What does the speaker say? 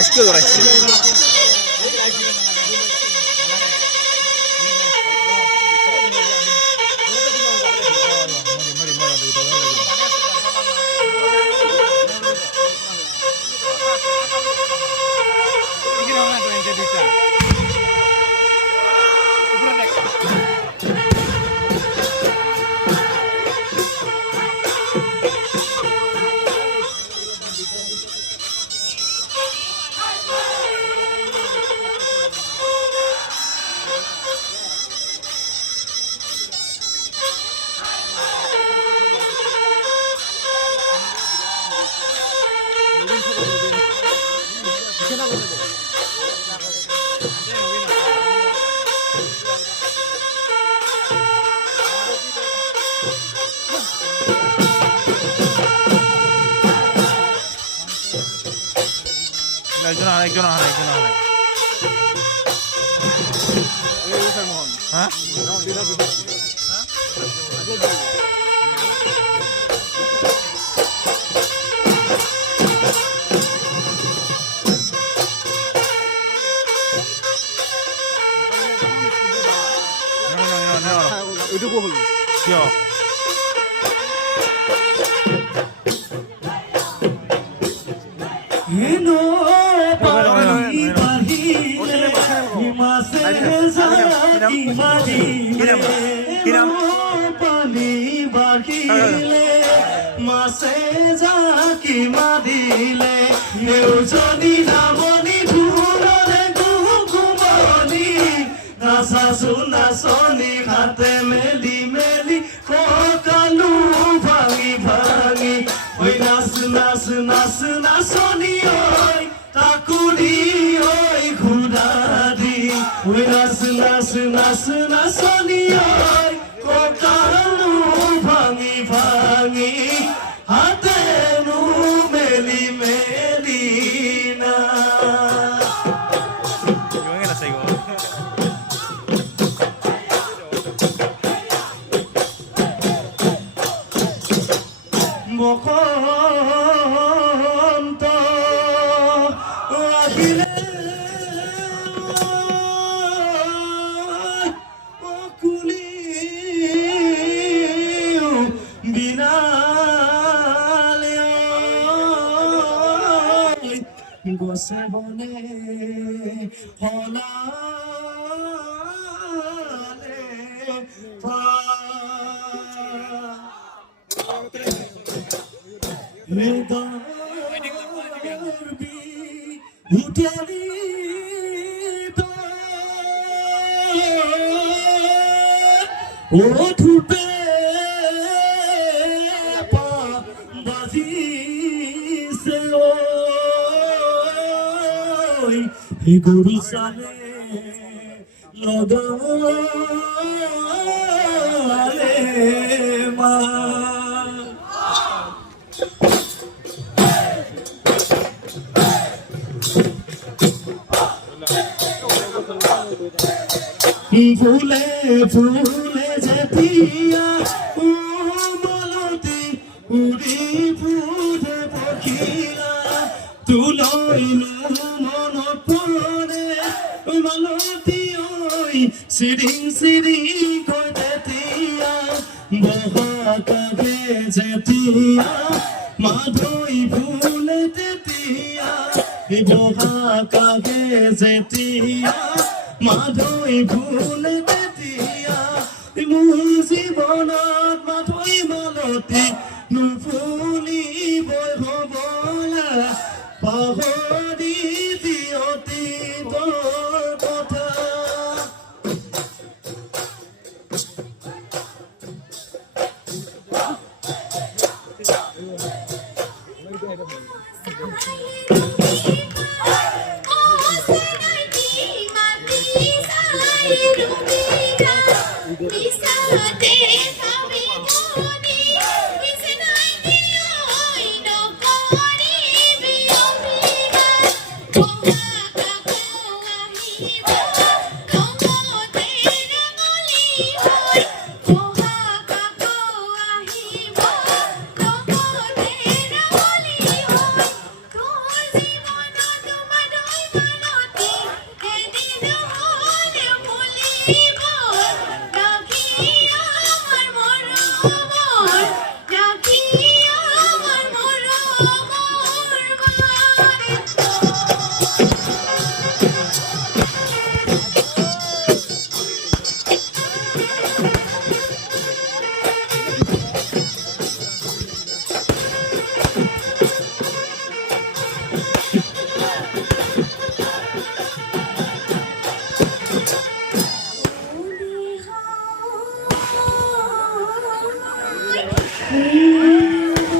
আজকে ধরাইছে একজন হ্যাঁ ওইটুকু হল কিয় মাছে জাকি মাদিলে নেউজনি নামনি ধুনরে গুকুমনি নাচাচো নাচনি হাতে মেলি মেলি ককালু ভাঙি ভাঙি ওই নাচ নাচ নাচ নাচনি ঐ তাকুৰি ঐ ঘোঁৰাদি ওই নাচ নাচ নাচ নাচনি ঐ ককালু ভাঙি ভাঙি হাতেনো মেলি মেলি না বসন্ত আহিলে গছে বনে ফলালে উঠালি ও ঠুপে বাজিছে গরু সালে লগালে মা ফুলে ফুলে যেতিয়া মলতি উৰি ফুৰে পখিলা তুলইলো মনত পৰে মালতী ঐ চিৰিং চিৰিং কৈ তেতিয়া বহাকালে যেতিয়া মাধৈ ফুলে তেতিয়া বহাকালে যেতিয়া মাধৈ ফুলে তেতিয়া মোৰ জীৱনত মাধৈ মালতী নুফুলিবই হবলা পাহৰি দিয়তি তোৰ কথা Bisa